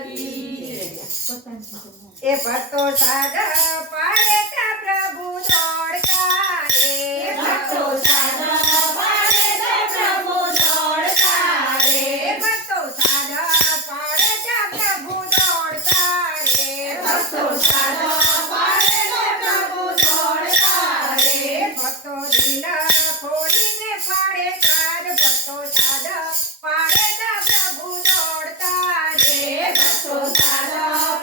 એ ભક્તો સાદ પાડે તા પ્રભુ દોડતા રે ભક્તો સાદ પાડે તા પ્રભુ દોડતા રે ભક્તો સાદ પાડે તા પ્રભુ દોડતા રે ભક્તો સાદ પાડે તા પ્રભુ દોડતા રે ભક્તો દિલ ખોલીને પાડે તાર ભક્તો સાદ પાડે તા પ્રભુ દોડતા રે ભક્તો સાદ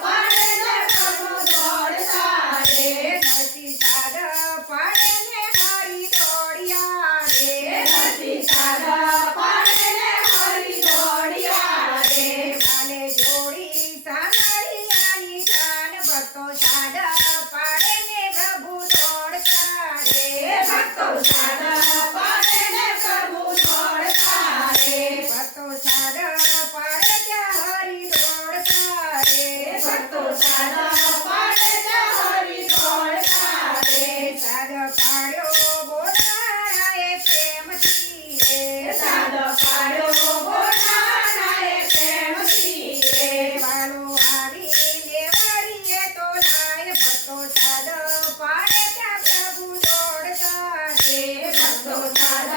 પાડે તા પ્રભુ દોડતા રે નથી સાદ પાડે ને હરી દોડિયા રે નથી સાદ પાડે ને હરી દોડિયા રે વાલે જોડી સામરિયાની જાન ભક્તો સાદ પાડે ને પ્રભુ દોડતા રે ભક્તો સાદ પાડે ને પ્રભુ દોડતા રે ભક્તો સાદ પાડે ત્યાં હરી દોડતા રે ભક્તો સાદ પાડે તા હરી દોડતા રે સાદ પાડ્યો બોલાણાએ પ્રેમથી રે સાદ પાડ્યો બોલાણાએ પ્રેમથી રે વાલો આવીને વાળીએ તો લાય ભક્તો સાદ પાડે ત્યાં પ્રભુ દોડતા રે ભક્તો સાદ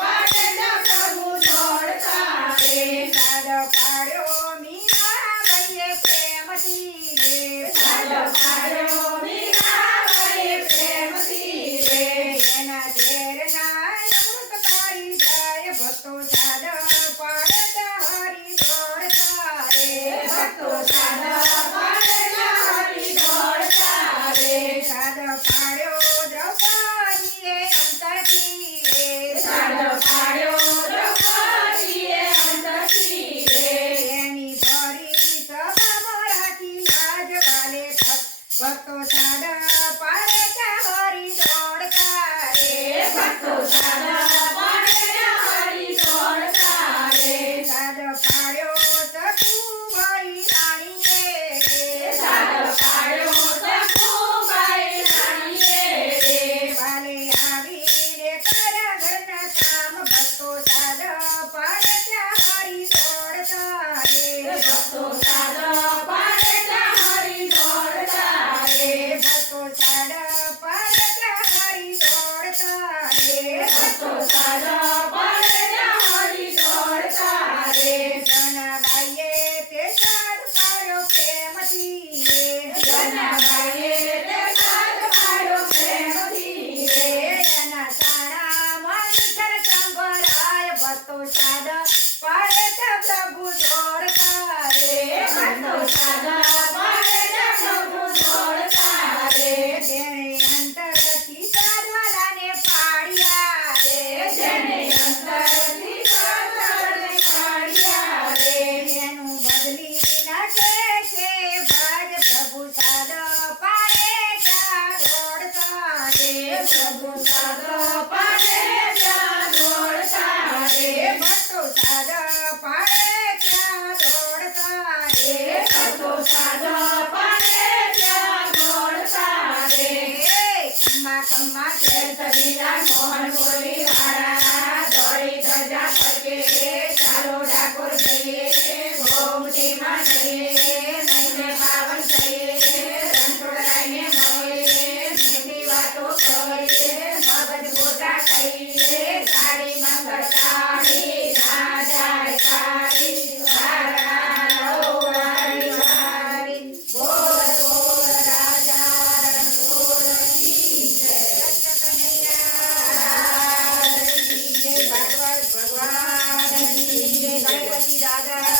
પાડે તા પ્રભુ દોડતા રે સાદ પાડ્યો મીરાબાઈએ પ્રેમથી રે સાદ પાડ્યો મીરાબાઈએ પ્રેમથી રે એના ઝેરના અમૃત તારી જાય ભક્તો સાદ પાડે ત્યાં હરી દોડતા રે ભક્તો સાદ પાડે તા હરી દોડતા રે સાદ પાડ્યો દ્રૌપદીએ અંતરથી રે સાદ પાડ્યો દ્રૌપદીએ અંતરથી રે એની ભરી સભામાં રાખી લાજ વાલે ભક્તો સાદ પાડે ત્યાં હરી દોડતા રે ભક્તો સાદ પાડે તા હરી દોડતા રે સાદ પાડ્યો સખુભાઈ રાણીએ સાદ પાડ્યો સખુબાઈ રાણીએ રે વાલે આવીને કર્યા ઘરના કામ ભક્તો સાદ પાડે ત્યાં હરી દોડતા રે ભક્તો સાદ પાડે તા હરી દોડતા રે ભક્તો સાદ પાડે ત્યાં હરી દોડતા રે ભક્તો સાદ પાડે તા હરી દોડતા રે જનાબાઈએ તે સાદ પાડ્યો પ્રેમથી રે જનાબાઈએ તે સાદ પાડ્યો પ્રેમથી રે એના તાણામાં વિઠ્ઠલ સંભળાય ભક્તો સાદ પાડે ત્યાં પ્રભુ દોડતા રે ભક્તો સાદ પાડે તા પ્રભુ દોડતા રે તેણે અંતરથી સાદવાલાને પાડ્યા રે જેને અંતરથી સાદવાલાને પાડ્યા રે એનું બદલી નાખે છે ભજ પ્રભુ સાદ પાડે ત્યાં દોડતા રે પ્રભુ સાદ પાડે ત્યાં દોડતા રે ભક્તો સાદ પાડે ત્યાં દોડતા રે ભક્તો સાદ પાડે ત્યાં દોડતા રે ખમ્મા ખમ્મા સરીરા મોહન બોલી વાળા દોડી ધજા ફરકે ચાલો ડાકોર જઈએ ગોમતીમાં જઈએ નઈને પાવન થઈએ રણછોડરાયને મળીએ મીઠી વાતો કરીએ મગજ ગોટા કહીએ સાડી મંગળ કાળી ના જાય કાળી વારા લો વારી વારી બોલ બોલ રાજા રણછોડની જય ભગવાન ભગવાન ગણપતિ દાદા